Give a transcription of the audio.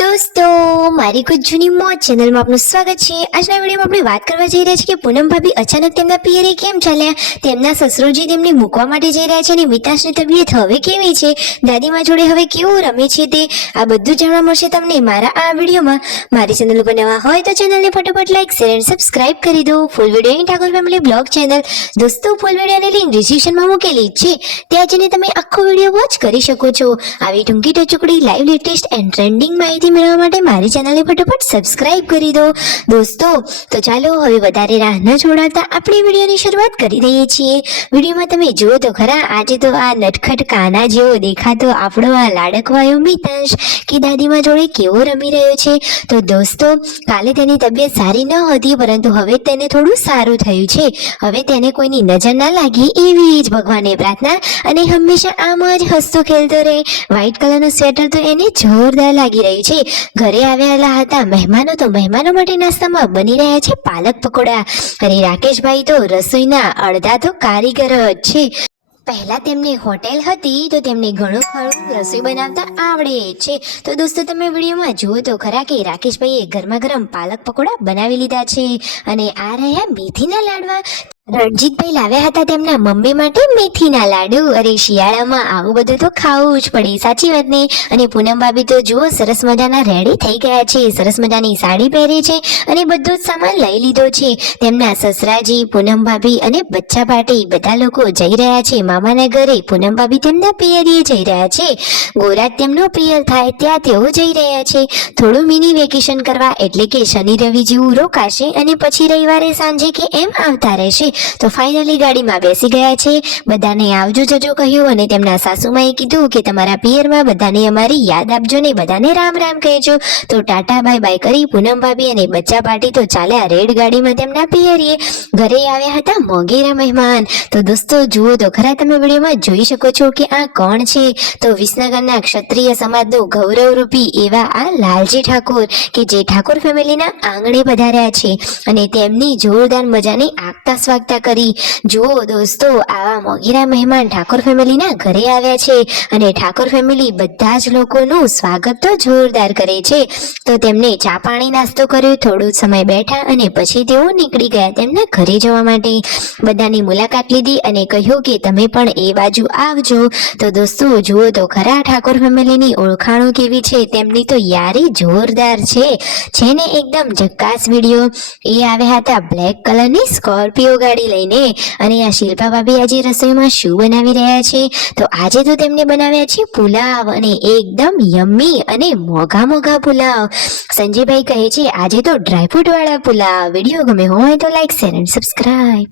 દોસ્તો મારી કોઈ જૂની મોજ ચેનલમાં આપનું સ્વાગત છે। આજના વિડીયોમાં આપણે વાત કરવા જઈ રહ્યા છીએ કે પૂનમ ભાભી અચાનક તેમના પિયરે કેમ ચાલ્યા, તેમના સસરોજી તેમને મૂકવા માટે જઈ રહ્યા છે અને મિતાશની તબિયત હવે કેવી છે, દાદીમા જોડે હવે કેવું રમે છે તે આ બધું જાણવા મળશે તમને મારા આ વિડીયોમાં। મારી ચેનલ ઉપર નવા હોય તો ચેનલને ફટાફટ લાઈક શેર અને સબસ્ક્રાઇબ કરી દો। Full video Thakor family blog channel દોસ્તો ફૂલ વિડીયોની લિંક ડિસ્ક્રિપ્શનમાં મૂકેલી છે, ત્યાં જઈને તમે આખો વિડીયો વોચ કરી શકો છો। આવી ટૂંકી ટચુકડી લાઈવ લેટેસ્ટ એન્ડ ટ્રેન્ડિંગ માહિતી મેળવવા માટે મારી ચેનલને ફટાફટ સબસ્ક્રાઇબ કરી દો દોસ્તો। તો ચાલો હવે વધારે રાહ ન છોડાવતા આપણે વિડીયોની શરૂઆત કરી દઈએ છીએ। વિડીયોમાં તમે જુઓ તો ખરા, આજે તો આ નટખટ કાના જેવો દેખાતો આપણો આ લાડકવાયો મિતાંશ કે દાદીમા જોડે કેવો રમી રહ્યો છે। તો દોસ્તો કાલે તેની તબિયત સારી ન હતી, પરંતુ હવે તેને થોડું સારું થયું છે। હવે તેને કોઈની નજર ના લાગી એવી જ ભગવાનને પ્રાર્થના, અને હંમેશા આમ જ હસતો ખેલતો રહે। વ્હાઈટ કલરનું સ્વેટર તો એને જોરદાર લાગી રહ્યું છે। ઘરે આવેલા હતા મહેમાનો, તો મહેમાનો માટે નાસ્તામાં બની રહ્યા છે પાલક પકોડા, અને રાકેશભાઈ તો રસોઈના અડધા તો કારીગર જ છે। પહેલા તેમને હોટેલ હતી તો તેમને ઘણું ખરું રસોઈ બનાવતા આવડે છે। તો દોસ્તો તમે વિડીયોમાં જુઓ તો ખરા કે રાકેશભાઈએ ગરમા ગરમ પાલક પકોડા બનાવી લીધા છે, અને આ રહ્યા મેથીના લાડવા। રણજીતભાઈ લાવ્યા હતા તેમના મમ્મી માટે મેથીના લાડુ। અરે શિયાળામાં આવું બધું તો ખાવું જ પડે, સાચી વાત ને। અને પૂનમ ભાભી તો જુઓ સરસ મજાના રેડી થઈ ગયા છે, સરસ મજાની સાડી પહેરી છે અને બધું જ સામાન લઈ લીધો છે। તેમના સસરાજી, પૂનમ ભાભી અને બચ્ચા પાર્ટી બધા લોકો જઈ રહ્યા છે મામાના ઘરે। પૂનમ ભાભી તેમના પિયરીએ જઈ રહ્યા છે, ગોરાત તેમનો પિયર થાય ત્યાં તેઓ જઈ રહ્યા છે થોડું મિની વેકેશન કરવા, એટલે કે શનિ રવિ જેવું રોકાશે અને પછી રવિવારે સાંજે કે એમ આવતા રહેશે। તો ફાઇનલી ગાડીમાં બેસી ગયા છે, બધાને આવજો જજો કહ્યું, અને તેમના સાસુમાએ કીધું કે તમારા પિયરમાં બધાને અમારી યાદ આપજો ને બધાને રામ રામ કહેજો। તો ટાટા બાય બાય કરી પૂનમ ભાભી અને બચ્ચા પાર્ટી તો ચાલ્યા રેડ ગાડીમાં તેમના પિયરીએ। ઘરે આવ્યા હતા મોગેરા મહેમાન। તો દોસ્તો જુઓ તો ખરા તમે વિડીયોમાં જોઈ શકો છો કે આ કોણ છે, તો વિસનગરના ક્ષત્રિય સમાજનો ગૌરવરૂપી એવા આ લાલજી ઠાકોર કે જે ઠાકોર ફેમિલીના આંગણે પધાર્યા છે, અને તેમની જોરદાર મજાની આગતા સ્વાગતા કરી। જુઓ દોસ્તો આવા મોગેરા મહેમાન ઠાકોર ફેમિલીના ઘરે આવ્યા છે, અને ઠાકોર ફેમિલી બધા જ લોકોનું સ્વાગત તો જોરદાર કરે છે। તો તેમને ચા પાણી નાસ્તો કર્યો, થોડો સમય બેઠા અને પછી તેઓ નીકળી ગયા તેમના ઘરે જવા માટે। બધાની મુલાકાત લીધી અને કહ્યું કે તમે પણ એ બાજુ આવજો। તો દોસ્તો જુઓ તો ખરા ઠાકોર ફેમિલીની ઓળખાણો કેવી છે, તેમની તો યારી જોરદાર છે ને એકદમ ઝક્કાસ વિડીયો। એ આવ્યા હતા બ્લેક કલરની સ્કોર્પિયો ગાડી લઈને, અને આ શિલ્પા ભાભી આજે રસોઈમાં શું બનાવી રહ્યા છે, તો આજે તો તેમને બનાવ્યા છે પુલાવ, અને એકદમ યમ્મી અને મોઘા મોઘા પુલાવ। સંજયભાઈ કહે છે આજે તો ડ્રાયફ્રૂટ વાળા પુલાવ। વિડીયો ગમે હોય તો લાઈક શેર અને સબસ્ક્રાઇબ।